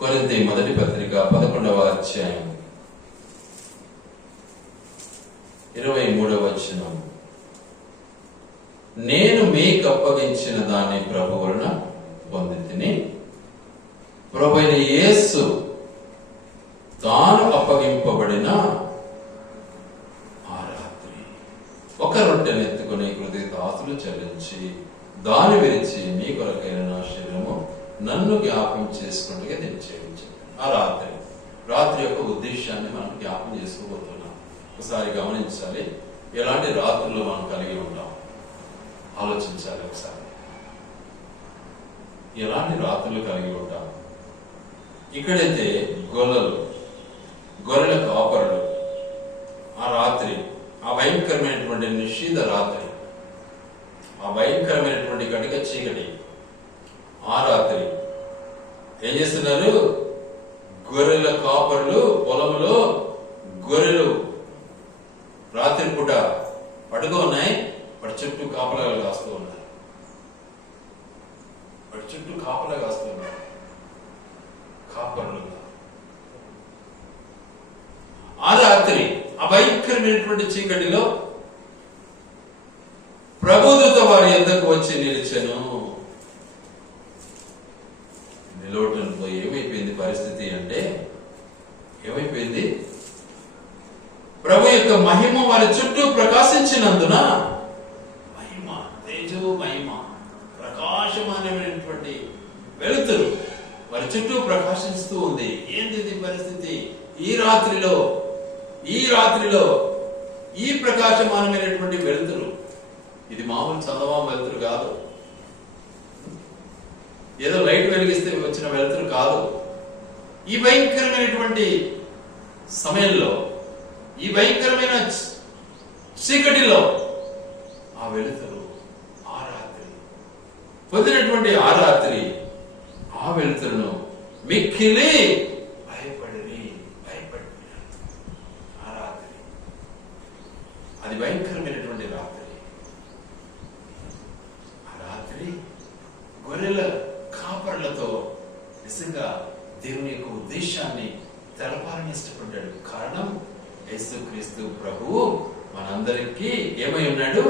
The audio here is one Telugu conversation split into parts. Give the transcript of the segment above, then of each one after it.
కొరింథీ మొదటి పత్రిక 11వ అధ్యాయం 23వ వచనం. నేను మీకు అప్పగించిన దాన్ని ప్రభు వలన పొందితిని. ప్రభువైన యేసు తాను అప్పగింపబడిన ఆ రాత్రి ఒక రొట్టెను ఎత్తుకుని కృతజ్ఞతాస్తుతులు చెల్లించి దాని విరిచి మీ కొరకైన నా శరీరము నన్ను జ్ఞాపకం చేసుకుంటే తెలియచేయించాను. ఆ రాత్రి యొక్క ఉద్దేశాన్ని మనం జ్ఞాపకం చేసుకోబోతున్నాం. ఒకసారి గమనించాలి, ఎలాంటి రాత్రులు మనం కలిగి ఉంటాం ఆలోచించాలి. ఒకసారి ఎలాంటి రాత్రులు కలిగి ఉంటాం. ఇక్కడైతే గొర్రెల కాపరులు ఆ రాత్రి, ఆ భయంకరమైనటువంటి నిషీధ రాత్రి, ఆ భయంకరమైనటువంటి కటిక చీకటి ఆ రాత్రి ఏం చేస్తున్నారు? గొర్రెల కాపరులు పొలంలో గొర్రెలు రాత్రి పూట పడుకో ఉన్నాయి. వాటి చుట్టూ కాపలాలు కాస్తూ ఉన్నారు. కాపరులు ఆ రాత్రి ఆ భయంకరమైనటువంటి చీకటిలో ప్రభుదూత వారి యొద్దకు వచ్చి నిలిచెను. నిలవటంతో ఏమైపోయింది పరిస్థితి అంటే, ఏమైపోయింది? ప్రభు యొక్క మహిమ వారి చుట్టూ ప్రకాశించినందున, మహిమ, తేజో మహిమ, ప్రకాశమానమైనటువంటి వెలుతురు వారి చుట్టూ ప్రకాశిస్తూ ఉంది. ఏంది పరిస్థితి? ఈ రాత్రిలో ఈ ప్రకాశమానమైనటువంటి వెలుతురు, ఇది మామూలు చందమామ వెలుతురు కాదు, ఏదో లైట్ వెలిగిస్తే వచ్చిన వెలుతురు కాదు. ఈ భయంకరమైనటువంటి సమయంలో, ఈ భయంకరమైన చీకటిలో ఆ వెలుతురు, ఆ రాత్రి పొందినటువంటి ఆ రాత్రి ఆ వెలుతురును మిక్కిలి భయపడి ఆ రాత్రి, అది భయంకరమైనటువంటి రాత్రి. ఆ రాత్రి గొర్రెల కాపర్లతో నిజంగా దేవుని యొక్క ఉద్దేశాన్ని తెలపాలని ఇష్టపడ్డాడు. కారణం, యేసుక్రీస్తు ప్రభువు మనందరికీ ఏమై ఉన్నాడు?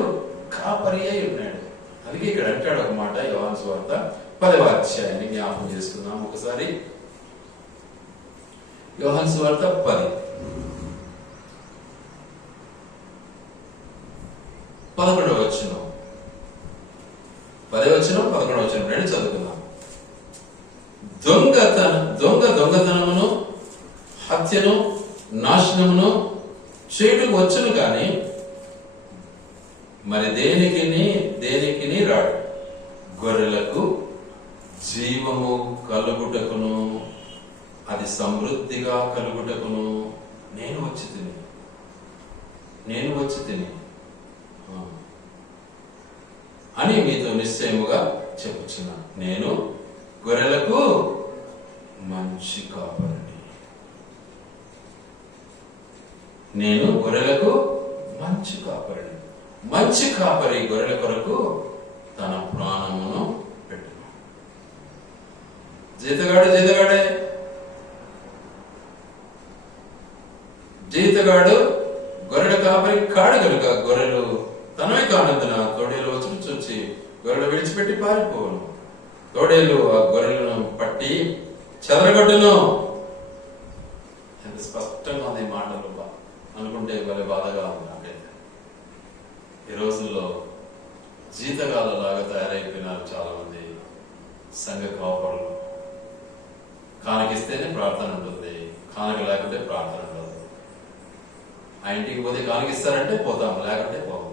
కాపరి అయి ఉన్నాడు. అందుకే ఇక్కడ అంటాడు ఒక మాట, యోహాను సువార్త 10వ అధ్యాయాన్ని జ్ఞాపకం చేసుకుందాం ఒకసారి. యోహాను సువార్త 10:11 వచనం, 10వ వచనం 11వ వచనం రెండు చదువుకుందాం. దొంగతనమును హత్యను నాశనమును చేయుటకు వచ్చును కానీ మరి దేనికి రాడు. గొర్రెలకు జీవము కలుగుటకును అది సమృద్ధిగా కలుగుటకును నేను వచ్చి తిని అని మీతో నిశ్చయముగా చెప్పుచున్నాను. నేను గొర్రెలకు మంచి కాపరిని. నేను గొర్రెలకు మంచి కాపరిని. మంచి కాపరి గొర్రెల కొరకు తన ప్రాణమును పెట్టును. జీతగాడు గొర్రెల కాపరి కాడు కనుక గొర్రెలు తనమే కానందున తోడేలు వచ్చి గొర్రెలు విడిచిపెట్టి పారిపోను. తోడేలు ఆ గొర్రెలను పట్టి చెదరగొట్టును. ఎంత స్పష్టంగా ఉంది మాటలు అనుకుంటే భలే బాధగా ఉంది. అంటే ఈ రోజుల్లో జీతగాళ్ళలాగా తయారైపోయినారు చాలా మంది సంఘ కాపరులు. కానకిస్తేనే ప్రార్థన ఉంటుంది, కానక లేకుంటే ప్రార్థన ఉండదు. ఆ ఇంటికి పోతే కానకిస్తారంటే పోతాం, లేకుంటే పోతాం.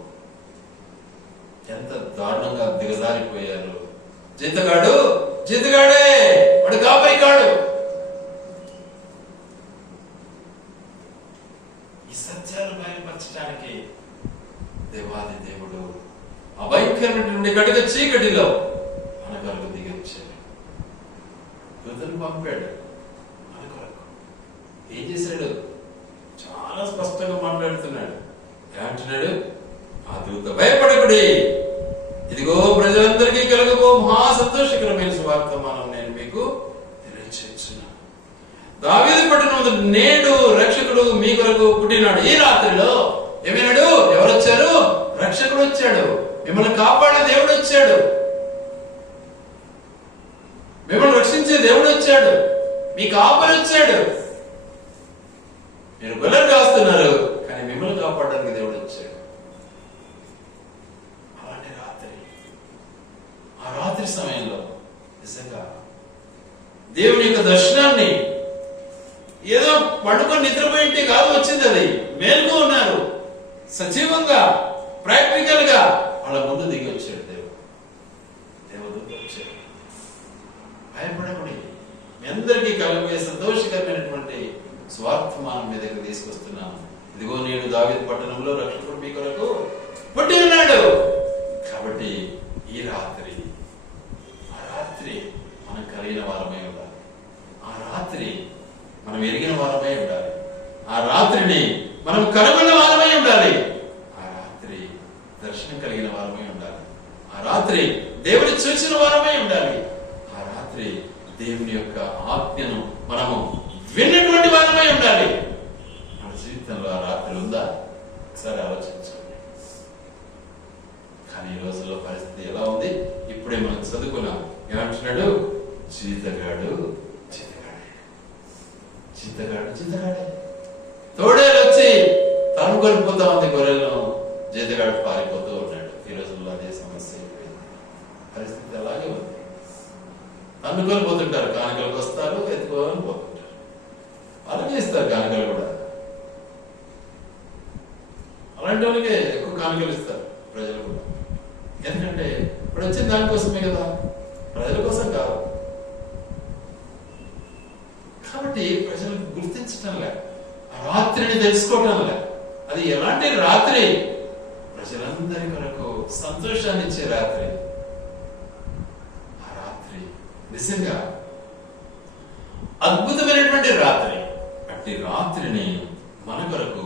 ఎంత దారుణంగా దిగజారిపోయారు. జీతగాడే వాడు కాపరి కాడు. ఈ సత్యాలు బయలుపరచడానికి దేవాది దేవుడు అభయంకరమైనటువంటి కటిక చీకటిలో మన కొరకు దిగి వచ్చాడు. దూతను పంపాడు మన కొరకు. ఏం చేశాడు? చాలా స్పష్టంగా మాట్లాడుతున్నాడు. ఏమంటున్నాడు? ఆ దూత, భయపడకుడి, ఇదిగో ప్రజలందరికీ కలుగబో మహా సంతోషకరమైన సువార్తమానం నేను మీకు తెలియచేస్తున్నాను. దావీదు పట్టణంలో నేడు రక్షకుడు మీ కొరకు పుట్టినాడు. ఈ రాత్రిలో ఏమైనాడు? ఎవరు వచ్చారు? రక్షకుడు వచ్చాడు. మిమ్మల్ని కాపాడే దేవుడు వచ్చాడు. మిమ్మల్ని రక్షించే దేవుడు వచ్చాడు. మీ కాపరి వచ్చాడు. మీరు గొర్రెలు కాస్తున్నారు, కానీ మిమ్మల్ని కాపాడడానికి దేవుడు వచ్చాడు. అలాంటి రాత్రి, ఆ రాత్రి సమయంలో నిజంగా దేవుని యొక్క దర్శనాన్ని ఏదో పండుకొని నిద్రపోయింటే కాదు వచ్చింది. అది మేలుకు ఉన్నారు, సజీవంగా, ప్రాక్టికల్ గా వాళ్ళ ముందు దిగి వచ్చాడు దేవుడు. దేవుడు వచ్చాడు. భయపడబడి మీ అందరికీ కలిగే సంతోషకరమైనటువంటి స్వార్థమానం మీ దగ్గర తీసుకొస్తున్నాను. ఇదిగో నేడు దావీదు పట్టణంలో రక్షకుడు మీ కొరకు పుట్టి ఉన్నాడు. కాబట్టి ఈ రాత్రి, ఆ రాత్రి మనం కలిగిన వారమై ఉండాలి. ఆ రాత్రి మనం ఎరిగిన వారమై ఉండాలి. ఆ రాత్రిని మనం కనుగొన్న వారమై ఉండాలి. ఆ రాత్రి దర్శనం కలిగిన వారమై ఉండాలి. ఆ రాత్రి దేవుని చూసిన వారమై ఉండాలి. ఆ రాత్రి దేవుని యొక్క ఆజ్ఞను మనము విన్నటువంటి వారమై ఉండాలి. మన జీవితంలో ఆ రాత్రి ఉందా? ఒకసారి ఆలోచించండి. కానీ ఈ రోజుల్లో పరిస్థితి ఎలా ఉంది? ఇప్పుడే మనం చదువుకున్నాం. ఏమంటున్నాడు? జీతగాడు జీతగాడే జీతగాడే. తోడేలు వచ్చి తను కొనిపోతా ఉంది గొర్రెలను, జీతగాడు పారిపోతూ ఉన్నాడు. ఈ రోజుల్లో అదే సమస్య. పరిస్థితి అలాగే ఉంది. తన్నుకొని పోతుంటారు, కానుకలకు వస్తారు, ఎత్తుకోవాలని పోతుంటారు. అలాగే ఇస్తారు కానుకలు కూడా. అలాంటి వాళ్ళకే ఎక్కువ కానుకలు ఇస్తారు ప్రజలు కూడా. ఎందుకంటే ఇప్పుడు వచ్చిన దానికోసమే కదా, ప్రజల కోసం కాదు. కాబట్టి ప్రజలు గుర్తించటం లే, ఆ రాత్రిని తెలుసుకోవటం లే. అది ఎలాంటి రాత్రి? ప్రజలందరి కొరకు సంతోషాన్ని ఇచ్చే రాత్రి. ఆ రాత్రి నిజంగా అద్భుతమైనటువంటి రాత్రి. అట్టి రాత్రిని మన కొరకు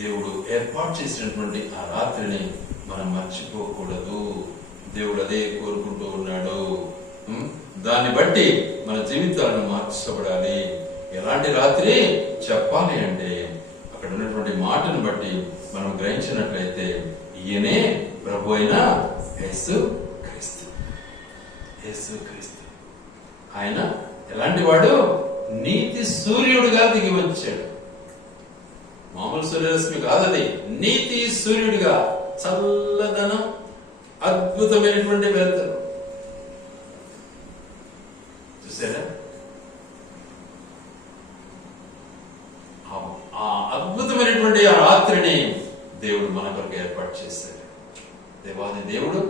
దేవుడు ఏర్పాటు చేసినటువంటి ఆ రాత్రిని మనం మర్చిపోకూడదు. దేవుడు అదే కోరుకుంటూ ఉన్నాడు. దాన్ని బట్టి మన జీవితాలను మార్చబడాలి. ఎలాంటి రాత్రి చెప్పాలి అంటే అక్కడ ఉన్నటువంటి మాటను బట్టి మనం గ్రహించినట్లయితే ఈయనే ప్రభు అయిన యేసు క్రీస్తు. యేసు క్రీస్తు ఆయన ఎలాంటి వాడు? నీతి సూర్యుడుగా దిగి వచ్చాడు. మామూలు సూర్యరశ్మి కాదది, నీతి సూర్యుడిగా, చల్లదనం, అద్భుతమైనటువంటి వెలుతురు. చూసారా? ఆ అద్భుతమైనటువంటి ఆ రాత్రిని దేవుడు మన కొరకు ఏర్పాటు చేశాడు. దేవాది దేవుడు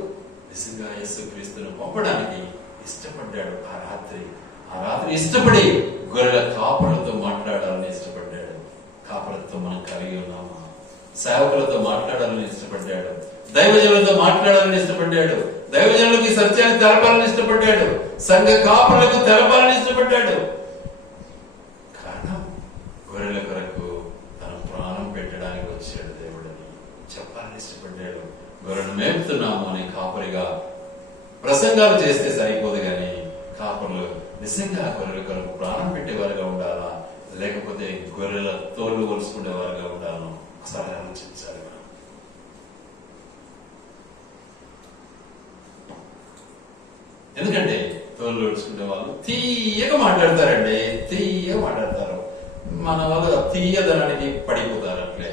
నిజంగా యేసుక్రీస్తును పంపడానికి ఇష్టపడ్డాడు. ఆ రాత్రి ఇష్టపడి గొర్రెల కాపరులతో మాట్లాడాలని ఇష్టపడ్డాడు. కాపరులతో మనం కలిగి ఉన్నామా? సేవకులతో మాట్లాడాలని ఇష్టపడ్డాడు. దైవజనులతో మాట్లాడాలని ఇష్టపడ్డాడు. దైవజనులకి సత్యాన్ని తెలపాలని ఇష్టపడ్డాడు. సంఘ కాపులకు తెలపాలని ఇష్టపడ్డాడు. కారణం గొర్రెల కొరకు తన ప్రాణం పెట్టడానికి వచ్చాడు దేవుడని చెప్పాలని ఇష్టపడ్డాడు. గొర్రెను మేపుతున్నాము అని కాపరిగా ప్రసంగాలు చేస్తే సరిపోదు, కానీ కాపరులు నిజంగా గొర్రెల కొరకు ప్రాణం పెట్టేవారుగా ఉండాలా, లేకపోతే గొర్రెల తోలు కొలుసుకునేవారుగా ఉండాలను ఒకసారి ఆలోచించాలి. ఎందుకంటే తోలు కొలుసుకునే వాళ్ళు తీయగా మాట్లాడతారండి, తీయగా మాట్లాడతారు. మన వాళ్ళు తీయదనానికి పడిపోతారు. అట్లే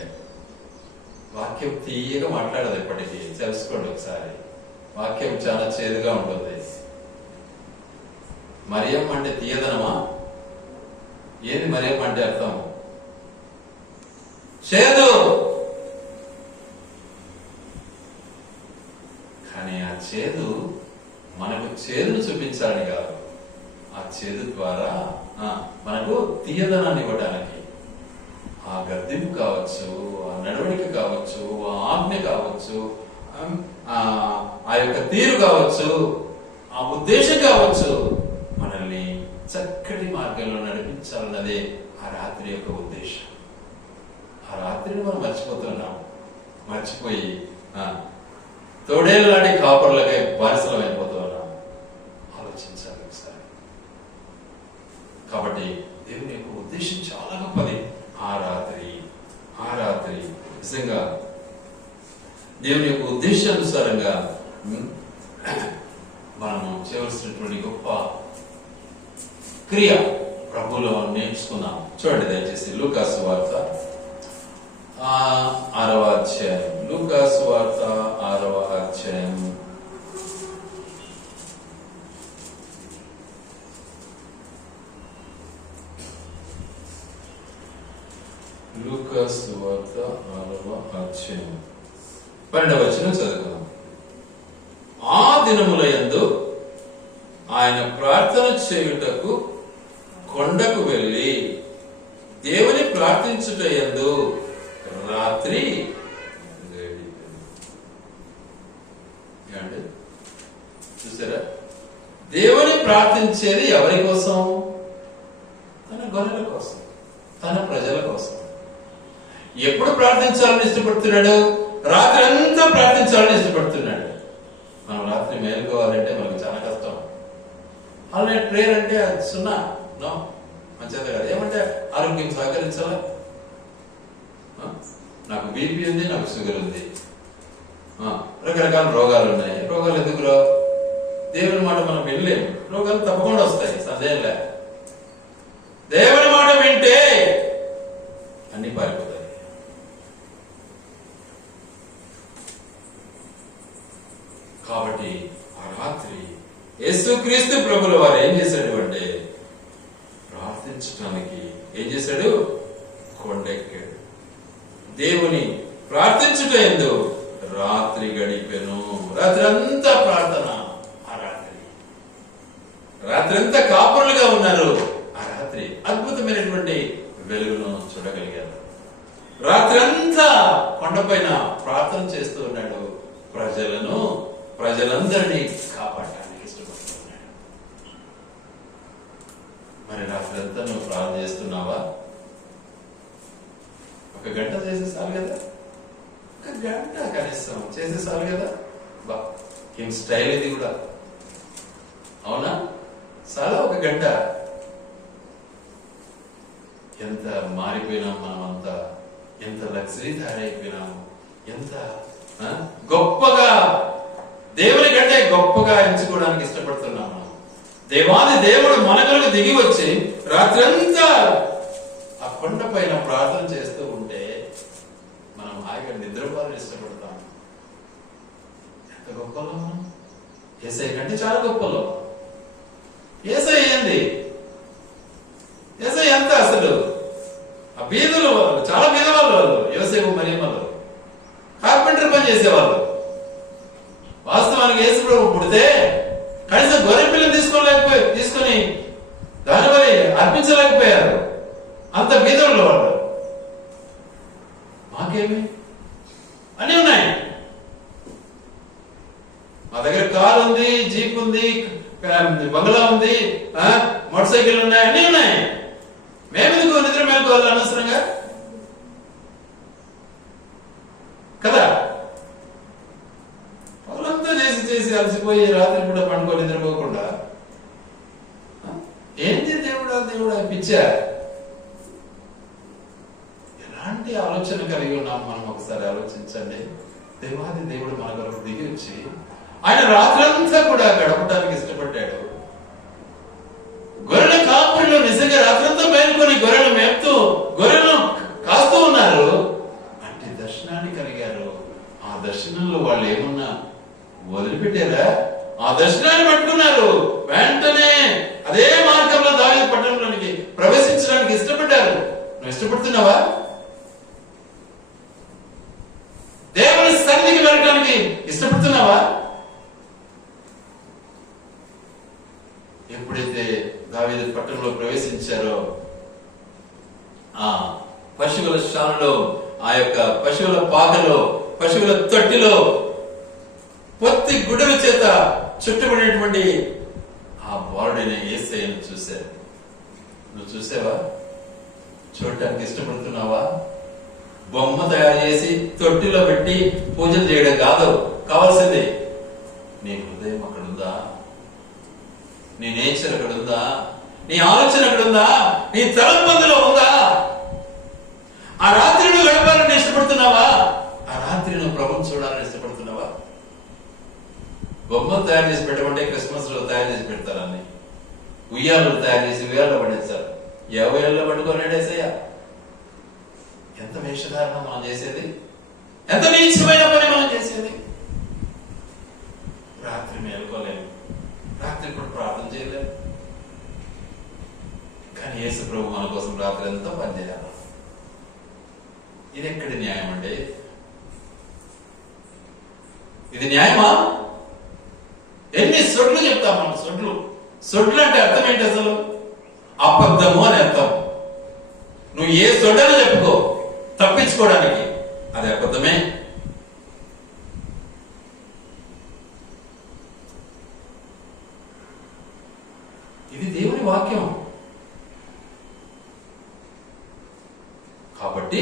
వాక్యం తీయగా మాట్లాడదు ఎప్పటికీ. తెలుసుకోండి ఒకసారి, వాక్యం చాలా చేదుగా ఉంటుంది. మరియమ్మ అంటే తీయదనమా? ఏంది మరియమ్మ అంటే అర్థం? చేదు. కానీ ఆ చేదు మనకు చేదును చూపించాలని కాదు, ఆ చేదు ద్వారా మనకు తీయదనాన్ని ఇవ్వడానికి. ఆ గద్దింపు కావచ్చు, ఆ నడవడిక కావచ్చు, ఆ ఆజ్ఞ కావచ్చు, ఆ యొక్క తీరు కావచ్చు, ఆ ఉద్దేశం కావచ్చు, మనల్ని చక్కటి మార్గంలో నడిపించాలన్నదే ఆ రాత్రి యొక్క ఉద్దేశం. ఆ రాత్రిని మనం మర్చిపోతున్నాం. మర్చిపోయి తోడేళ్ళు లాంటి కాపర్లకై బానిసలం అయిపోతున్నాం. ఆలోచించాలి ఒకసారి. కాబట్టి దేవుని యొక్క ఉద్దేశం చాలా గొప్పది. ఆ రాత్రి నిజంగా దేవుని యొక్క ఉద్దేశానుసారంగా మనము చేయవలసినటువంటి గొప్ప క్రియ ప్రభువులో నేర్చుకున్నాం. చూడండి దయచేసి లూకాసు వార్త 6వ అధ్యాయం. లూకాసు వార్త 6వ అధ్యాయం. లూకాసు వార్త 6వ అధ్యాయం 12వ వచనం చదువుకుందాం. ఆ దినములయందు ఆయన ప్రార్థన చేయుటకు కొండకు వెళ్ళి దేవుని ప్రార్థించుటయందు రాత్రి చూసారా? దేవుని ప్రార్థించేది ఎవరి కోసం? తన గొర్రెల కోసం, తన ప్రజల కోసం. ఎప్పుడు ప్రార్థించాలని ఇష్టపడుతున్నాడు? రాత్రి అంతా ప్రార్థించాలని ఇష్టపడుతున్నాడు. మనం రాత్రి మేలుకోవాలంటే మనకు చాలా కష్టం. ఆల్రెడీ ప్రేయర్ అంటే అది సున్నా, నో, మంచిది కాదు. ఏమంటే ఆరోగ్యం సహకరించాలా? నాకు బీపీ ఉంది, నాకు షుగర్ ఉంది, రకరకాల రోగాలు ఉన్నాయి. రోగాలు ఎందుకు రావు? దేవుని మాట మనం వినలేము. రోగాలు తప్పకుండా వస్తాయి, సందేహం లే. దేవుని మాట వింటే అన్ని పారిపోతాయి. కాబట్టి ఆ రాత్రి యేసుక్రీస్తు ప్రభుల వారు ఏం చేశాడు అంటే ప్రార్థించడానికి ఏం చేశాడు? కొండెక్కాడు. దేవుని ప్రార్థించుటయందు రాత్రి గడిపెను. రాత్రి అంతా ప్రార్థన. ఆ రాత్రి అంతా కాపురులుగా ఉన్నారు. ఆ రాత్రి అద్భుతమైనటువంటి వెలుగును చూడగలిగారు. రాత్రి అంతా కొండపైన ప్రార్థన చేస్తూ ఉన్నాడు. ప్రజలందరినీ కాపాడటానికి ఇష్టపడుతున్నాడు. మరి రాత్రి అంతా నువ్వు ప్రార్థన చేస్తున్నావా? ఒక గంట చేసేసారు కదా, ఒక గంట కనీసం చేసేసారు కదా. బా, ఏం స్టైల్ ఇది కూడా, అవునా? చాలా ఒక గంట. ఎంత మారిపోయినాం మనం అంతా, ఎంత లగ్జరీ తయారైపోయినాము, ఎంత గొప్పగా దేవుని కంటే గొప్పగా ఎంచుకోవడానికి ఇష్టపడుతున్నాం మనం. దేవాది దేవుడు మనకు దిగి వచ్చి రాత్రంతా ఆ కొండ పైన ప్రార్థన చేస్తూ ఉంటే మనం హాయిగా నిద్రపోవాలని ఇష్టపడతాం. ఎంత గొప్పలో మనం. యేసయ్య కంటే చాలా గొప్పలో. యేసయ్య ఏంది? యేసయ్య ఎంత అసలు ఆ బీదలు వాళ్ళు, చాలా బీదవాళ్ళు వాళ్ళు. యోసేపు మరియమ్మలు కార్పెంటర్ పని చేసేవాళ్ళు. వాస్తవానికి యేసు ప్రభు పుడితే కనీసం గొర్రె పిల్లని తీసుకొని దాని మరి అర్పించలేకపోయారు. అంత బీదలు వాళ్ళు. మాకేమి అన్నీ ఉన్నాయి. మా దగ్గర కారు ఉంది, జీప్ ఉంది, బంగ్లా ఉంది, మోటార్ సైకిల్ ఉన్నాయి, అన్నీ ఉన్నాయి. మేమెందుకు నిద్ర మేలుకోవాలి అనవసరంగా కదా? పగలంతా చేసి అలసిపోయి రాత్రి కూడా పండుకొని నిద్రపోకుండా ఏంటి దేవుడా పిచ్చా? ఎలాంటి ఆలోచన కలిగి ఉన్నాం మనం? ఒకసారి ఆలోచించండి. దేవాది దేవుడు మన కొరకు దిగి వచ్చి ఆయన రాత్రంతా కూడా గడపడానికి ఇష్టపడ్డాడు. గొర్రెల కాపుల్లో నిజంగా రాత్రంతా మేలుకొని గొర్రెలు మేపుతూ గొర్రెలను కాస్తూ ఉన్నారు అంటే దర్శనాన్ని కలిగారు. ఆ దర్శనంలో వాళ్ళు ఏమన్నా వదిలిపెట్టారా? ఆ దర్శనాన్ని పట్టుకున్నారు. వెంటనే అదే మార్గంలో దావీదు పట్టణంలోనికి ప్రవేశించడానికి ఇష్టపడ్డారు. నువ్వు ఇష్టపడుతున్నావా? దేవుని సన్నిధికి వెళ్ళడానికి ఇష్టపడుతున్నావా? ఎప్పుడైతే దావీదు పట్టణంలో ప్రవేశించారో ఆ పశువుల శాలలో, ఆ యొక్క పశువుల పాకలో, పశువుల తొట్టిలో పొత్తి గుడ్డల చేత చుట్టుబడినటువంటి ఆ బాలుడైన యేసయ్యను చూశారు. నువ్వు చూసావా? చూడటానికి ఇష్టపడుతున్నావా? బొమ్మ తయారు చేసి తొట్టిలో పెట్టి పూజలు చేయడం కాదు కావాల్సింది. నీ హృదయం అక్కడుందా? నీ నేచర్ అక్కడుందా? నీ ఆలోచన అక్కడ ఉందా? నీ తలంపందులో ఉందా? ఆ రాత్రి నువ్వు గడపాలని ఇష్టపడుతున్నావా? ఆ రాత్రి నువ్వు ప్రభుత్వం చూడాలని ఇష్టపడుతున్నావా? బొమ్మలు తయారు చేసి పెట్టమంటే క్రిస్మస్ లో తయారు చేసి పెడతారని, ఉయ్యాలు తయారు చేసి ఉయ్యాల్లో పడేస్తారు. ఏ ఉయ్యాల్లో పట్టుకోలేడేసయ్యా? ఎంత వేషధారణ మనం చేసేది, ఎంత నీచమైన పని మనం చేసేది. రాత్రి మేలుకోలేము, రాత్రి కూడా ప్రార్థన చేయలేము. కానీ యేసు ప్రభు మన కోసం రాత్రి ఎంతో పనిచేయాలి. ఇది ఎక్కడి న్యాయం అండి? ఇది న్యాయమా? ఎన్ని సొడ్లు చెప్తాం మనం. సొడ్లు అంటే అర్థం ఏంటి అసలు? అబద్ధము అని అర్థం. నువ్వు ఏ సొడ్డని చెప్పుకో తప్పించుకోవడానికి, అది అబద్ధమే. ఇది దేవుని వాక్యం. కాబట్టి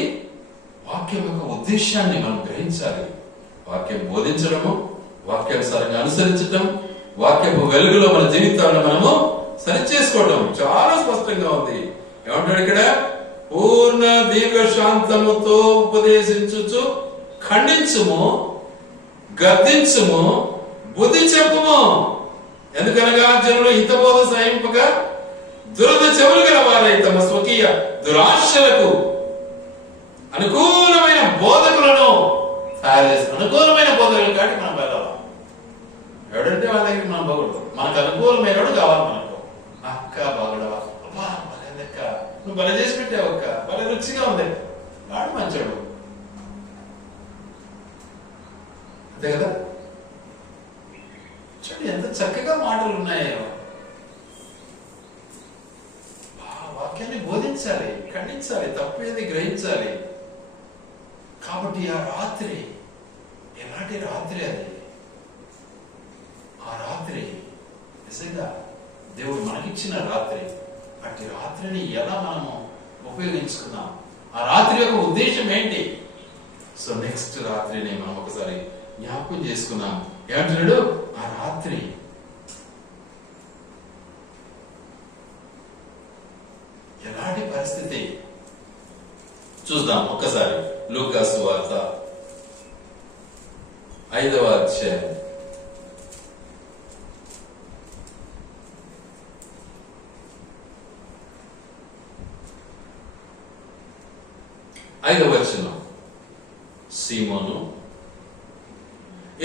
వాక్యం యొక్క ఉద్దేశాన్ని మనం గ్రహించాలి. వాక్యం బోధించడము, వాక్యానుసారంగా అనుసరించడం, వాక్యపు వెలుగులో మన జీవితాలను మనము సరిచేసుకోవడం చాలా స్పష్టంగా ఉంది. ఏమంటాడు ఇక్కడ? పూర్ణ దీర్ఘ శాంతముతో ఉపదేశించుచు ఖండించుము, గద్దించుము, బుద్ధి చెప్పుము. ఎందుకనగా జనులు హితబోధ సహింపగా దురద చెవులు గల వారై తమ స్వకీయ దురాశలకు అనుకూలమైన బోధకులను తయారు చేస్తారు. అనుకూలమైన బోధకులు కాబట్టి మనం వెళ్ళాలి. ఎవడంటే వాళ్ళ దగ్గరికి మనం పోకూడదు. మనకు అనుకూలమైనడు కావాలి. మనకు అక్క బాగుడవా, అబ్బా బలేదక్క, నువ్వు బల చేసి పెట్టావు అక్క, బల రుచిగా ఉంది, వాడు మంచోడు, అంతే కదా? చూడండి ఎంత చక్కగా మాటలు ఉన్నాయో. వాక్యాన్ని బోధించాలి, ఖండించాలి, తప్పేది గ్రహించాలి. కాబట్టి ఆ రాత్రి ఎలాంటి రాత్రి అది? ఆ రాత్రి నిజంగా దేవుడు మనకిచ్చిన రాత్రి. అట్టి రాత్రిని ఎలా మనము ఉపయోగించుకున్నాం? ఆ రాత్రి యొక్క ఉద్దేశం ఏంటి? సో నెక్స్ట్ రాత్రిని మనం ఒకసారి జ్ఞాపకం చేసుకున్నాం. ఏమంటున్నాడు? ఆ రాత్రి ఎలాంటి పరిస్థితి చూద్దాం ఒక్కసారి. లూకా సువార్త 5వ అధ్యాయం 5వ వచనం. సీమోను,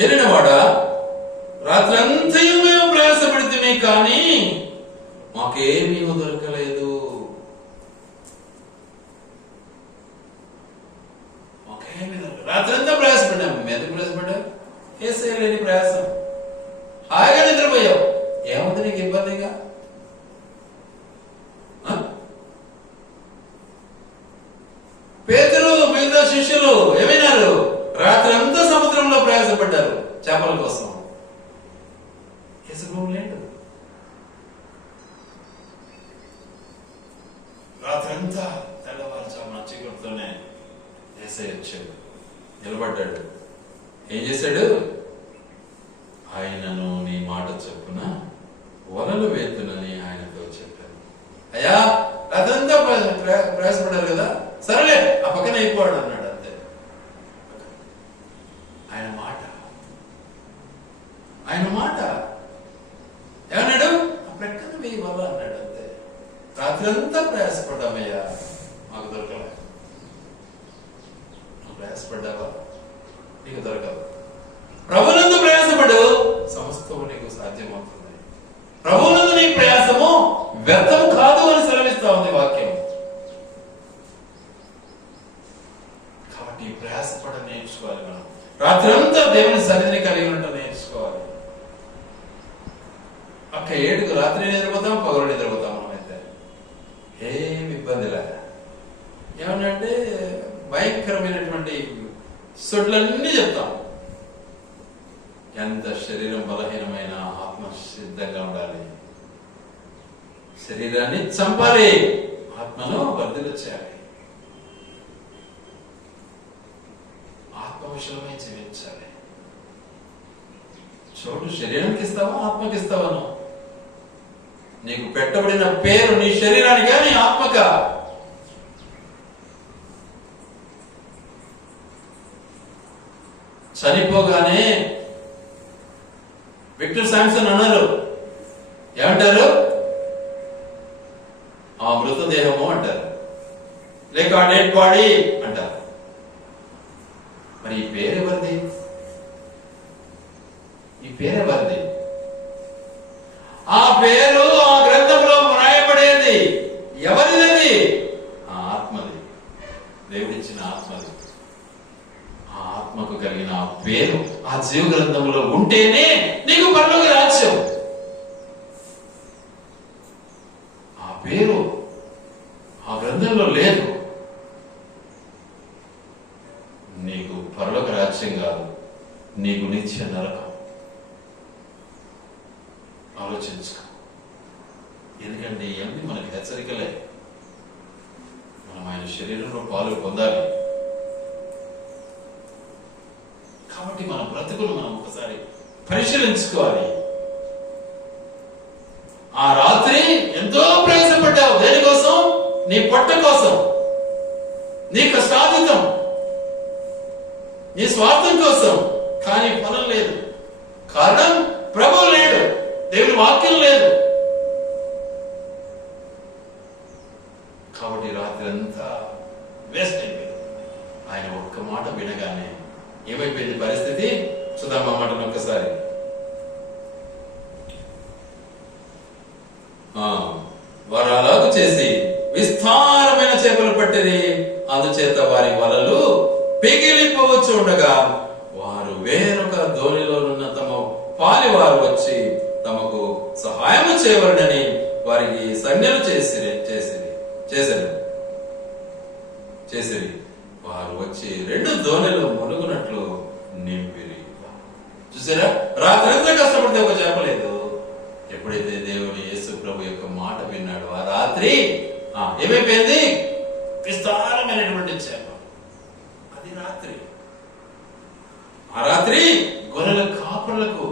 ఏలినవాడా, రాత్రంతయు మేము ప్రయాసపడితే కానీ మాకేమీ దొరకలేదు. రాత్రంతా ప్రయాసపడ్డాము. ఎందుకు ప్రయాసపడ్డావు? యేసయ్య లేని ప్రయాసం. హాయిగా నిద్రపోయావు. ఏముంది నీకు ఇబ్బందిగా? పేతురు మిగతా శిష్యులు ఏమైనారు? రాత్రంతా సముద్రంలో ప్రయాసపడ్డారు చేపల కోసం. యేసు లేడు. రాత్రంతా తెల్లవారుజామున చీకటితోనే యేసయ్య వచ్చాడు, నిలబడ్డాడు. ఏం చేశాడు? ఆయనను నీ మాట చొప్పున వలలు వేద్దునని ఆయనతో చెప్పాను. అయ్యా అదంతా ప్రయాసపడ్డారు కదా, సరేలే ఆ పక్కన అయిపోయాడు అన్నాడు. అంతే. ఆయన మాట ఏమన్నాడు? ఆ ప్రక్కన వేయి వల్ల అన్నాడు. అంతే. రాత్రంతా ప్రయాసపడ్డామయ్యా, మాకు దొరకలే. ప్రయాసపడ్డావా? నీకు దొరకదు. ప్రభునందు ప్రయాసపడు, సమస్తము నీకు సాధ్యమవుతుంది. ప్రభునందు నీ ప్రయాసము వ్యర్థము కాదు అని సెలవిస్తా ఉంది వాక్యం. కాబట్టి ప్రయాసపడ నేర్చుకోవాలి. మనం రాత్రంతా దేవుని సన్నిధిని కలిగి ఉండటం నేర్చుకోవాలి. అక్క 7కు రాత్రి నిద్రపోతాం, పగలు నిద్రపోతాం. మనమైతే ఏమి ఇబ్బంది లే. ఏమన్నంటే భయంకరమైనటువంటి సొడ్లన్నీ చెప్తాం. ఎంత శరీరం బలహీనమైన ఆత్మ సిద్ధంగా ఉండాలి. శరీరాన్ని చంపాలి, ఆత్మను వర్ధిల్ల చేయాలి. ఆత్మ విషయమై జీవించాలి. చోటు శరీరానికి ఇస్తావా, ఆత్మకి ఇస్తావా? నీకు పెట్టబడిన పేరు నీ శరీరానికా నీ ఆత్మకా? చనిపోగానే విక్టర్ శాంసన్ అన్నారు, ఏమంటారు? ఆ మృతదేహము అంటారు, లేక ఆ డెడ్ బాడీ అంటారు. మరి ఈ పేరెవరిది? ఈ పేరెవరిది? ఆ పేరు ఆ గ్రంథంలో వ్రాయబడేది ఎవరిది? ఆ ఆత్మది, దేవుడిచ్చిన ఆత్మది. ఆ ఆత్మకు కలిగిన ఆ పేరు ఆ జీవ గ్రంథంలో ఉంటేనే నీకు పరలోక రాజ్యం. ఆ పేరు ఆ గ్రంథంలో లేదు, నీకు పరలోక రాజ్యం కాదు, నీకు నిత్య నరకం. ఆలోచించుకో. ఎందుకంటే ఇవన్నీ మనకి హెచ్చరికలే. మనం ఆయన శరీరంలో పాలు పొందాలి. కాబట్టి మన బ్రతుకులు మనం ఒకసారి పరిశీలించుకోవాలి. ఆ రాత్రి ఎంతో ప్రయాసపడ్డావు. దేనికోసం? నీ పొట్ట కోసం, నీ కష్టాతీతం, నీ స్వార్థం కోసం. కానీ ఫలం లేదు. కారణం ప్రభువు లేడు, దేవుని వాక్యం లేదు. కాబట్టి రాత్రి అంతా వేస్ట్ అయిపోయింది. ఆయన ఒక్క మాట వినగానే ఏమైపోయింది పరిస్థితి? చూద్దాం ఆ మాటను ఒక్కసారి. వారు అలాగూ చేసి విస్తారమైన చేపలు పట్టిరి, అందుచేత వారి వలలు పిగిలిపోవచ్చు ఉండగా వారు వేరొక దోణిలోనున్న తమ పాలివారు వచ్చి తమకు సహాయము చేయవలనని వారికి సంజ్ఞలు చేసిరి. వారు వచ్చి 2 దోణిలు మునుగునట్లు నింపిరి. చూసారా? రాత్రంతా కష్టపడితే ఒక చేప లేదు. ఎప్పుడైతే దేవుని యేసు ప్రభు యొక్క మాట విన్నాడు, ఆ రాత్రి ఏమైపోయింది? విస్తారమైనటువంటి చేప. అది రాత్రి. ఆ రాత్రి గొర్రెల కాపరులకు,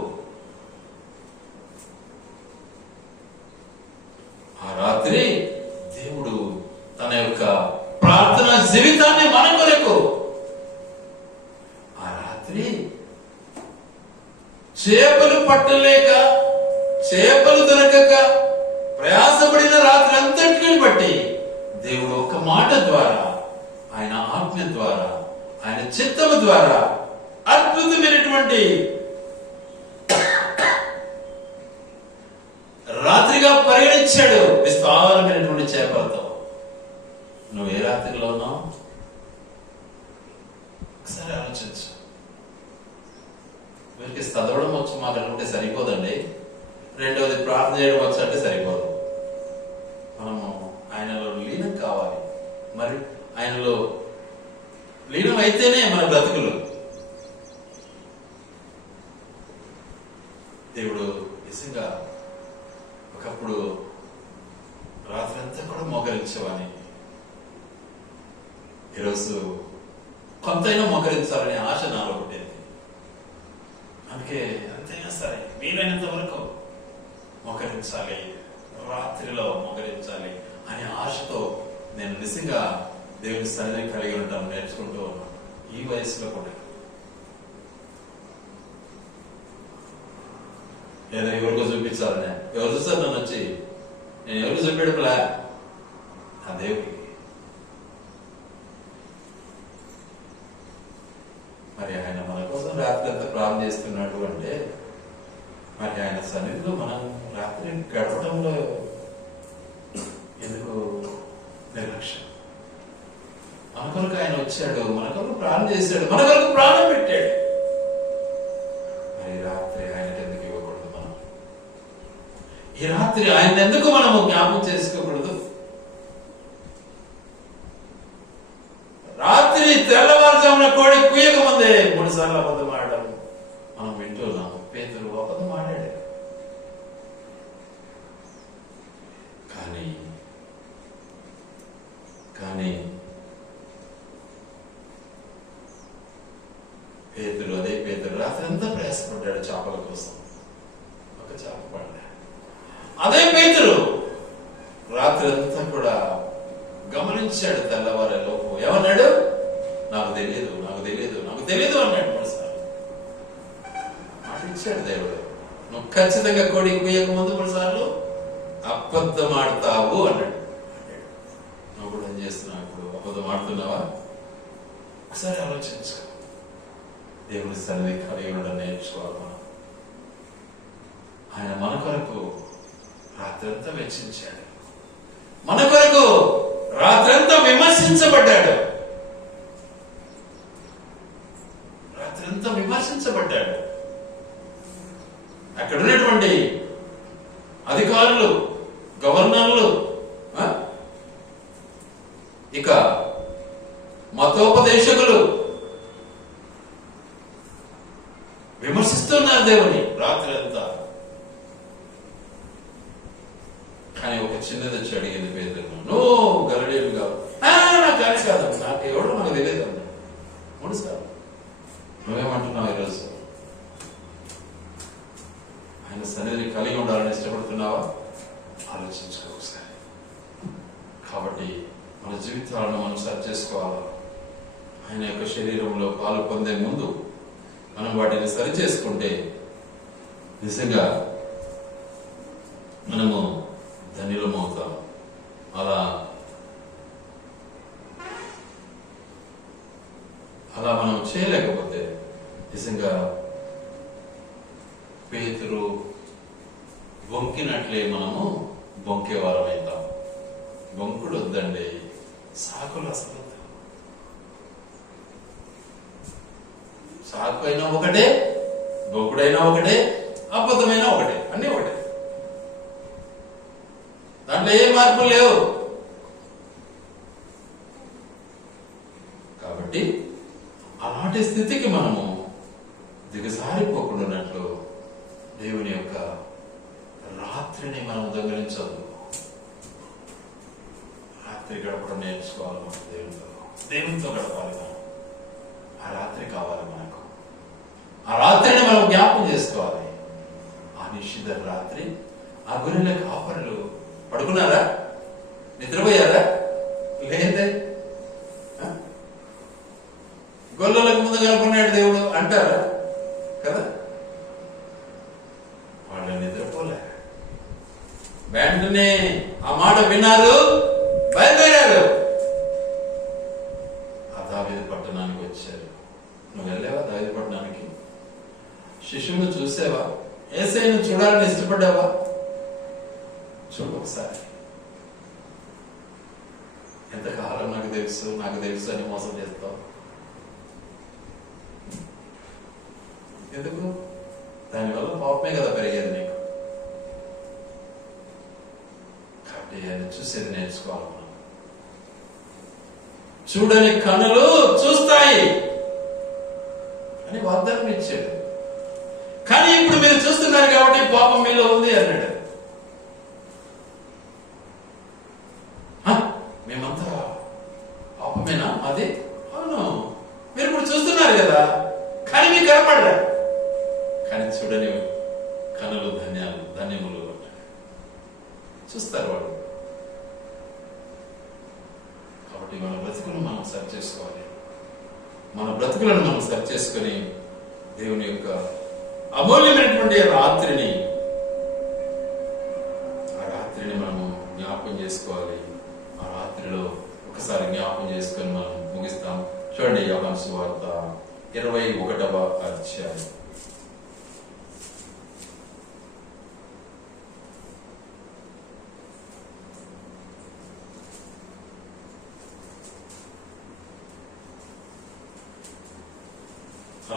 ఆ రాత్రి దేవుడు తన యొక్క ప్రార్థన జీవితాన్ని మన కొరకు, ఆ రాత్రి చేపలు పట్టలేక, చేపలు దొరకక ప్రయాసపడిన రాత్రి అంతటిని బట్టి దేవుడు ఒక మాట ద్వారా, ఆయన ఆజ్ఞ ద్వారా, ఆయన చిత్తము ద్వారా అద్భుతమైనటువంటి రాత్రిగా పరిగణించాడు విస్తారమైనటువంటి చేపలతో. నువ్వు ఏ రాత్రిలో ఉన్నావు? ఒకసారి ఆలోచించు. వీరికి చదవడం వచ్చు మాట అనుకుంటే సరిపోదండి. రెండవది ప్రార్థన చేయడం వచ్చు అంటే సరిపోదు. మనము ఆయనలో లీనం కావాలి. మరి ఆయనలో లీనం అయితేనే మన బ్రతుకులు. దేవుడు నిజంగా ఒకప్పుడు రాత్రి అంతా కూడా మోకరించేవాని, ఈరోజు కొంతైనా మోకరించాలనే ఆశ నాలో పుట్టింది. అందుకే ఎంతైనా సరే వీలైనంత వరకు మోకరించాలి, రాత్రిలో మోకరించాలి అనే ఆశతో నేను నిజంగా దేవుని సన్నిధిని కలిగి ఉంటాను, నేర్చుకుంటూ ఉన్నాను ఈ వయసులో కూడా. ఏదో ఎవరికో చూపించాలనే, ఎవరు చూస్తారు నన్ను వచ్చి? నేను ఎవరికి చూపించడంలా, ఆ దేవుడికి. మరి ఆయన మన కోసం రాత్రి అంతా ప్రార్థన చేస్తున్నాడు అంటే, మరి ఆయన సన్నిధిలో మనం రాత్రి గడపడంలో ఎందుకు నిర్లక్ష్యం? మన కొరకు ఆయన వచ్చాడు, మన కొరకు ప్రార్థన చేశాడు, మన కొరకు ప్రాణం పెట్టాడు. మరి రాత్రి ఆయనకు ఎందుకు ఇవ్వకూడదు? మనం ఈ రాత్రి ఆయన ఎందుకు మనము జ్ఞాపకం చేసుకోకూడదు? రాత్రి తెల్లవారుజామున కోడి కుయ్యక ముందే 3 సార్లు అబద్ధం ఆడడం మనం వింటున్నాము. పేతురు అబద్ధం ఆడాడు. కానీ పేతురు రాత్రి అంతా ప్రయాసపడ్డాడు చేపల కోసం. ఒక చేప పడ్డా. అదే పేతురు గమనించాడు. తెల్లవారే లోపు ఏమన్నాడు? నాకు తెలియదు, నాకు తెలియదు, నాకు తెలియదు అన్నాడు. మూడుసార్లు మాట ఇచ్చాడు దేవుడు. నువ్వు ఖచ్చితంగా కోడికి పోయక ముందు మూడుసార్లు అబద్ధం ఆడతావు అన్నాడు. నువ్వు కూడా ఏం చేస్తున్నావు? ఇప్పుడు అబద్ధం ఆడుతున్నావా? ఒకసారి ఆలోచించు. దేవుడి సన్నిధి కలిగి ఉండడం నేర్చుకోవాలి మనం. ఆయన మన కొరకు రాత్రంతా వెచ్చించాడు. మన కొరకు రాత్రంతా విమర్శించబడ్డాడు. రాత్రంతా విమర్శించబడ్డాడు. అక్కడ ఉన్నటువంటి అధికారులు, గవర్నర్లు, ఇక మతోపదేశకులు విమర్శిస్తున్నారు దేవుని రాత్రి అంతా. కానీ ఒక చిన్నది వచ్చి అడిగింది పేదలు, నువ్వు గలిలయుడు కాదు. నాకు కానీ కాదు, నాకు ఎవడో నాకు తెలియదు అన్నా. మూడు సార్లు. నువ్వేమంటున్నావు ఈరోజు? ఆయన సన్నిధిని కలిగి ఉండాలని ఇష్టపడుతున్నావా? ఆలోచించుకో ఒకసారి. కాబట్టి మన జీవితాలను మనం సరి చేసుకోవాలి. ఆయన యొక్క శరీరంలో పాలు పొందే ముందు మనం వాటిని సరి చేసుకుంటే నిజంగా మనము ధన్యులమవుతాం. అలా మనం చేయలేకపోతే నిజంగా పేతురు బొంకినట్లే మనము బొంకేవారం అవుతాం. బొంకుడు వద్దండి, సాకులు అసలు. సాకు అయినా ఒకటే, బొంకుడైనా ఒకటే, అబద్ధమైనా ఒకటే, అన్నీ ఒకటే. దాంట్లో ఏ మార్పులు లేవు. కాబట్టి అలాంటి స్థితికి మనము దిగజారిపోకుండాన్నట్లు దేవుని యొక్క రాత్రిని మనం దొంగిలించవద్దు. రాత్రి గడపడం నేర్చుకోవాలి. మనం దేవునితో గడపాలి. మనం ఆ రాత్రి కావాలి మనకు. ఆ రాత్రిని మనం జ్ఞాపకం చేసుకోవాలి. ఆ నిషిద్ధ రాత్రి ఆ గొర్రెల కాపరులు పడుకున్నారా? నిద్రపోయారా? లేదే. గొల్లలకు ముందు కనుక్కున్నాడు దేవుడు అంటారా కదా? వాళ్ళు నిద్రపోలే. వెంటనే ఆ మాట విన్నారు, బయలుదేరారు. ఆ దావీదు పట్టణానికి వచ్చారు. నువ్వు వెళ్ళావా దావీదు పట్టణానికి? శిశువును చూసావా? యేసయ్యను చూడాలని ఇష్టపడ్డావా? చూడు ఒకసారి. ఎంతకాలం నాకు తెలుసు అని మోసం చేస్తావు ఎందుకు? దానివల్ల పాపమే కదా పెరిగేది నీకు. కాబట్టి ఆయన చూసేది నేర్చుకోవాలి మనం. చూడని కన్నులు చూస్తాయి అని వాగ్దానం ఇచ్చాడు. కానీ ఇప్పుడు మీరు చూస్తున్నారు కాబట్టి పాపం మీలో ఉంది అన్నాడు. మేమంతా పాపమేనా అది? అవును, మీరు ఇప్పుడు చూస్తున్నారు కదా, కానీ మీకు కనపడలే. కానీ చూడని కనులు ధన్యములు చూస్తారు వాడు. కాబట్టి మన బ్రతుకులను మనం సరి చేసుకోవాలి. మన బ్రతుకులను మనం సరి చేసుకుని దేవుని యొక్క అమూల్యమైనటువంటి రాత్రిని మనము జ్ఞాపకం చేసుకోవాలి. ఆ రాత్రిలో ఒకసారి జ్ఞాపకం చేసుకొని మనం ముగిస్తాం. చూడండి, యోహాను సువార్త 21వ అధ్యాయం.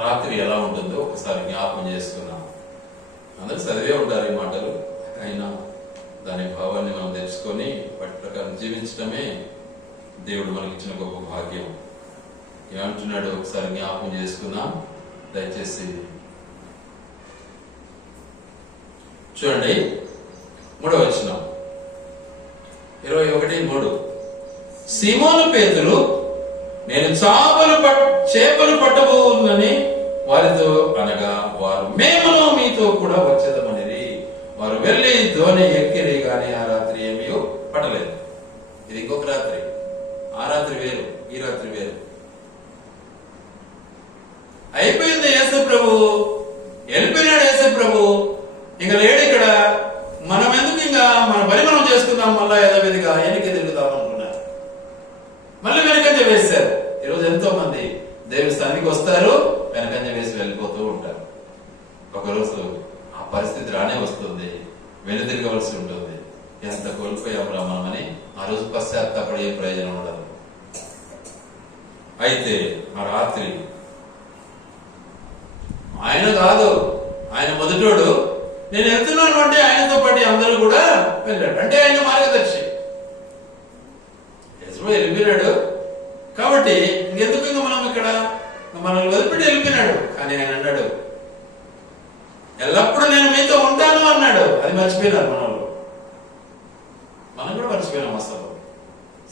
రాత్రి ఎలా ఉంటుందో ఒకసారి జ్ఞాపకం చేసుకున్నాం. అందరూ చదివే ఉంటారు ఈ మాటలు. అయినా దాని భావాన్ని మనం తెలుసుకొని వాటి ప్రకారం జీవించడమే దేవుడు మనకి ఇచ్చిన గొప్ప భాగ్యం. ఏమంటున్నాడు ఒకసారి జ్ఞాపకం చేసుకుందాం దయచేసి. చూడండి, 3వ వచనం, 21:3. సీమోను పేతురు, నేను చేపలు పట్టబోనని వారితో అనగా, వారు మేమును మీతో కూడా వచ్చేదమని. వారు వెళ్లి ధోని ఎక్కిరి, కానీ ఆ రాత్రి ఏమీ పట్టలేదు. ఇది ఇది ఇంకొక రాత్రి. ఆ రాత్రి వేరు, ఈ రాత్రి వేరు. అయిపోయింది. యేసు ప్రభు వెళ్ళిపోయినాడు. యేసు ప్రభు ఇంకా లేడు ఇక్కడ. మనం ఎందుకు ఇంకా మన పని మనం చేసుకుందాం, మళ్ళా యథావిధిగా వెనక్కి తిరుగుదాం అనుకున్నారు. మళ్ళీ వెనకంజ వేశారు. ఈరోజు ఎంతో మంది దేవుని సన్నిధికి వస్తారు, వెనకంజ వేసి వెళ్ళిపోతూ ఉంటారు. ఒకరోజు ఆ పరిస్థితి రానే వస్తుంది, వెనుదిరగవలసి ఉంటుంది. ఎంత కోల్పోయాం రా మనమని ఆ రోజు పశ్చాత్తాపడి ఏ ప్రయోజనం ఉండదు. అయితే ఆ రాత్రి ఆయన కాదు, ఆయన మొదటోడు. నేను వెళ్తున్నాను అంటే ఆయనతో పాటు అందరూ కూడా వెళ్ళాడు. అంటే ఆయన మార్గదర్శి. యెషువా వెళ్ళిపోయినాడు కాబట్టి ఇంకెందుకు ఇంకా మనం ఇక్కడ మనల్ని వదిలిపెట్టి వెళ్ళిపోయినాడు. కానీ ఆయన అన్నాడు, ఎల్లప్పుడూ నేను మీతో ఉంటాను అన్నాడు. అది మర్చిపోయినారు మనలో. మనం కూడా మర్చిపోయినాం. అసలు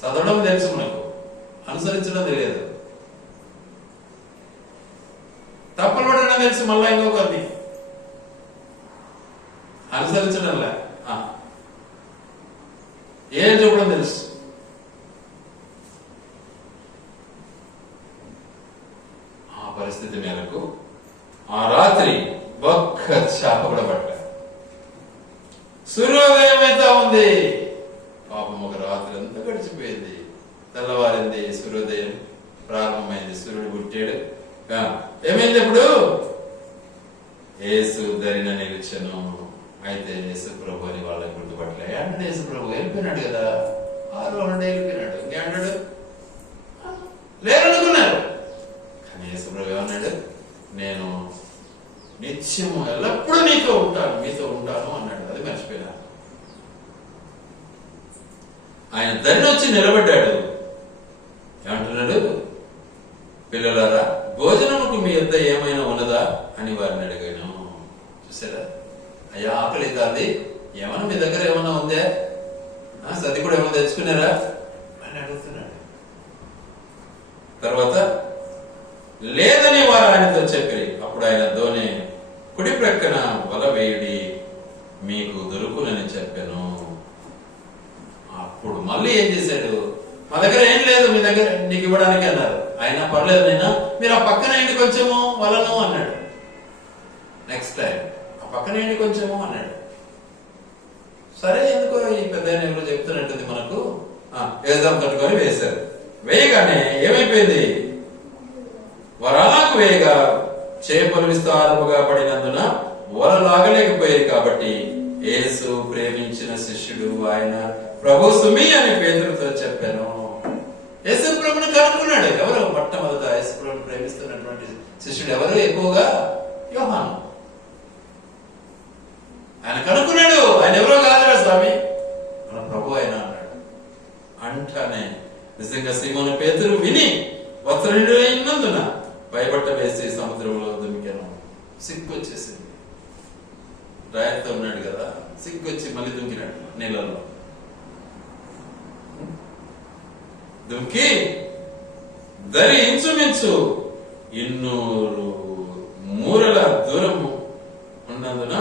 చదవడం తెలుసు మనకు, అనుసరించడం తెలియదు. తప్పులు పడడం తెలుసు, మళ్ళా ఇంకొకరిని అనుసరించడంలే. ఏం చెప్పడం తెలుసు. ఆ పరిస్థితి మేరకు ఆ రాత్రి ఒక్క చేప కూడా పట్ట. సూర్యోదయం అయితే ఉంది. పాపం ఒక రాత్రి అంతా గడిచిపోయింది. తెల్లవారింది, సూర్యోదయం ప్రారంభమైంది, సూర్యుడు పుట్టాడు. ఏమైంది ఇప్పుడు? యేసు ధరిన నిరీక్షను. అయితే యేసు ప్రభు అని వాళ్ళకి గుర్తుపట్టలే. అంటే యేసు ప్రభు వెళ్ళిపోయినాడు కదా, 6 వెళ్ళిపోయినాడు. ఇంకేంటాడు? లేరనుకున్నారు. కానీ యేసు ప్రభు ఏమన్నాడు? నేను నిత్యము ఎల్లప్పుడూ మీతో ఉంటాను అన్నాడు. అది మర్చిపోయినారు. ఆయన ధరిని వచ్చి నిలబడ్డాడు. ఏమంటున్నాడు? పిల్లలారా, భోజనముకు మీ యొద్ద ఏమైనా ఉన్నదా అని వారిని అడిగాను. చూసారా? అయ్యా, ఆకలి కాదు, ఏమన్నా మీ దగ్గర ఏమన్నా ఉందా? సది కూడా ఏమన్నా తెచ్చుకున్నారా అని అడుగుతున్నాడు. తర్వాత లేదని వారు ఆయనతో చెప్పి, అప్పుడు ఆయన ధోని కుడి ప్రక్కన వల వేయుడి, మీకు దొరుకునని చెప్పాను. అప్పుడు మళ్ళీ ఏం చేశాడు? మా దగ్గర ఏం లేదు, మీ దగ్గర నీకు ఇవ్వడానికి అన్నారు. అయినా పర్లేదు నైనా, మీరు ఆ పక్కన ఏంటి కొంచెము వలను అన్నాడు. నెక్స్ట్ టైం ఆ పక్కన ఏంటి కొంచెము అన్నాడు. సరే, ఎందుకో ఈ పెద్ద ఎవరో చెప్తున్నట్టుంది మనకు, వేద్దాం తట్టుకొని వేశారు. వేయగానే ఏమైపోయింది? వారు అలాగ వేయగా చేపలు విస్తారముగా పడినందున వల లాగలేకపోయారు. కాబట్టి యేసు ప్రేమించిన శిష్యుడు ఆయన ప్రభు సుమి అని పేతురుతో చెప్పాను. యేసు ప్రభుని కనుక్కున్నాడు. ఎవరు మొట్టమొదట యేసు ప్రభుని ప్రేమిస్తున్నటువంటి శిష్యుడు ఎవరు? ఎక్కువగా యోహాను. ఆయన కనుక్కున్నాడు. ఆయన ఎవరో కాదురా స్వామి, మన ప్రభు ఆయన అన్నాడు. అంటానే నిజంగా సీమోను పేతురు విని వస్త్రహీనుడైనందున పైబట్ట వేసి సముద్రంలో దుమికాను. సిగ్గు వచ్చేసింది. రాయతో ఉన్నాడు కదా, సిగ్గు వచ్చి మళ్ళీ దుమికినాడు నీళ్ళలో. దుమికి దరి ఇంచుమించు 200 మూరల దూరము ఉన్నందున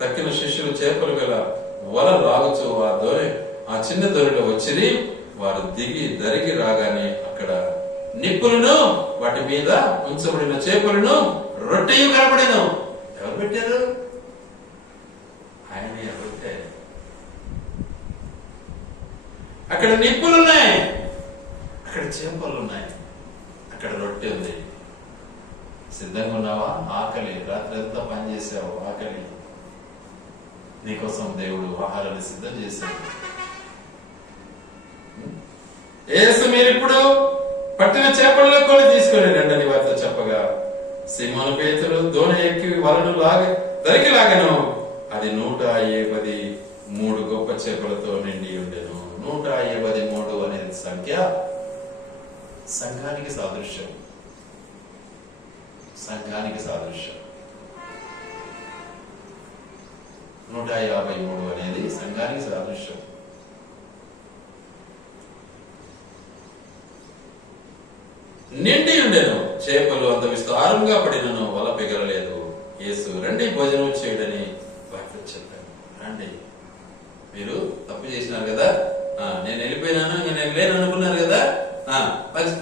తక్కిన శిష్యులు చేపలు గల వల లాగుచు ఆ చిన్న దొరిలో వచ్చిరి. వారు దిగి దరికి రాగానే అక్కడ నిప్పులను, వాటి మీద ఉంచబడిన చేపలను, రొట్టెయు కనబడెను. ఎవరు పెట్టారు? ఆయన రొట్టె. అక్కడ నిప్పులున్నాయి, అక్కడ చేపలు ఉన్నాయి, అక్కడ రొట్టె ఉంది. సిద్ధంగా ఉన్నావా? ఆకలి, రాత్రి అంతా పనిచేసావు, ఆకలి. నీకోసం దేవుడు ఆహారాన్ని సిద్ధం చేశాడు. యేసు మీరిప్పుడు పట్టిన చేపల్లో కొన్ని తీసుకొని రండి వారితో చెప్పగా, సీమోను పేతురు దోణి ఎక్కి వలను దరికి లాగను. అది 153 గొప్ప చేపలతో నిండి ఉండెను. 153 అనేది సంఖ్య సంఘానికి సాదృశ్యం. సంఘానికి సాదృశ్యం. 153 అనేది సంఘానికి సాదృశ్యం. నిండి ఉండెను. చేపలు అంత విస్తారంగా పడినను వల పిగలలేదు. యేసు రండి భోజనం చేయడని వారితో చెప్పాను. రండి, మీరు తప్పు చేసినారు కదా, నేను వెళ్ళిపోయినాను, నేను లేను అనుకున్నారు కదా,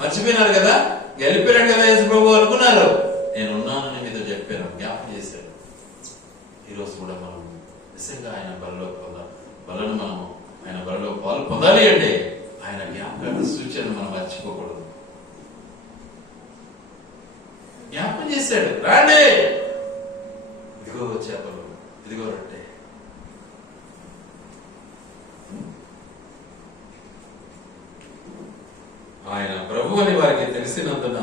మర్చిపోయినారు కదా, వెళ్ళిపోయాడు కదా యేసు ప్రభు అనుకున్నారు. నేను ఉన్నానని మీతో చెప్పాను, జ్ఞాపకం చేశాడు. ఈరోజు కూడా మనం నిజంగా ఆయన బలను మనం ఆయన బలలో పాలు పొందాలి అంటే ఆయన జ్ఞాపకాల సూచనలు మనం మర్చిపోకూడదు. జ్ఞాపకం చేశాడు, రాండి, ఇదిగో చేపలు, ఇదిగో రొట్టె. ఆయన ప్రభు అని వారికి తెలిసినందున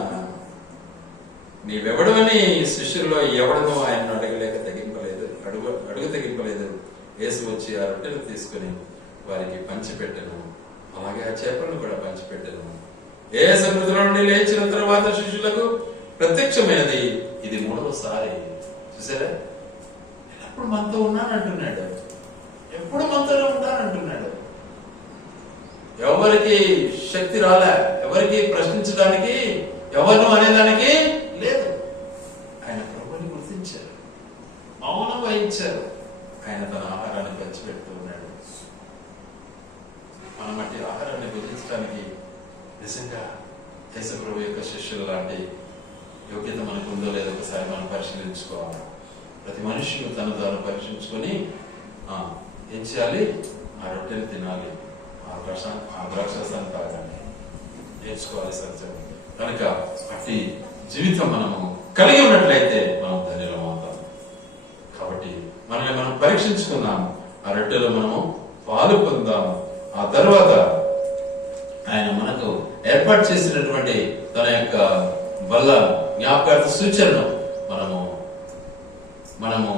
నీవెవడమని శిష్యుల్లో ఎవడనో ఆయన అడగలేక తెగింపలేదు, అడుగు తెగింపలేదు. యేసు వచ్చి ఆ రొట్టెలు తీసుకుని వారికి పంచిపెట్టెను, అలాగే ఆ చేపలను కూడా పంచిపెట్టెను. యేసు మృతుల నుండి లేచిన తర్వాత శిష్యులకు ప్రత్యక్షమైనది ఇది 3వసారి. చూసారా, ఎప్పుడు మనతో ఉన్నానంటున్నాడు, ఎప్పుడు మనతోనే ఉంటానంటున్నాడు. ఎవరికి శక్తి రాలే, ఎవరికి ప్రశ్నించడానికి, ఎవరు అనేదానికి లేదు. ఆయన ప్రభుని గుర్తించారు, మౌనం వహించారు. ఆయన తన ఆహారాన్ని పంచిపెడుతూ ఉన్నాడు. మనం అట్టి ఆహారాన్ని భుజించడానికి నిజంగా యేసు ప్రభు యొక్క శిష్యులు లాంటి యోగ్యత మనకు ఉందో లేదో ఒకసారి మనం పరిశీలించుకోవాలి. ప్రతి మనుషులు తను తాను పరీక్షించుకొని ఏం చేయాలి, ఆ రొట్టెని తినాలి, ఆ ద్రాక్షాసాన్ని తాగాలి, నేర్చుకోవాలి సత్యం. కనుక అట్టి జీవితం మనము కలిగి ఉన్నట్లయితే మనం ధన్యులం అవుతాం. కాబట్టి మనల్ని మనం పరీక్షించుకున్నాము, ఆ రొట్టెలో మనము పాలు పొందాము. ఆ తర్వాత ఆయన మనకు ఏర్పాటు చేసినటువంటి తన యొక్క వల్ల జ్ఞాపకార్థ సూచనను మనము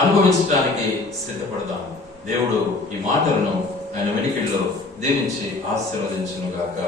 అనుభవించడానికి సిద్ధపడదాము. దేవుడు ఈ మాటలను ఆయన వెనుకల్లో దీవించి ఆశీర్వదించును గాక.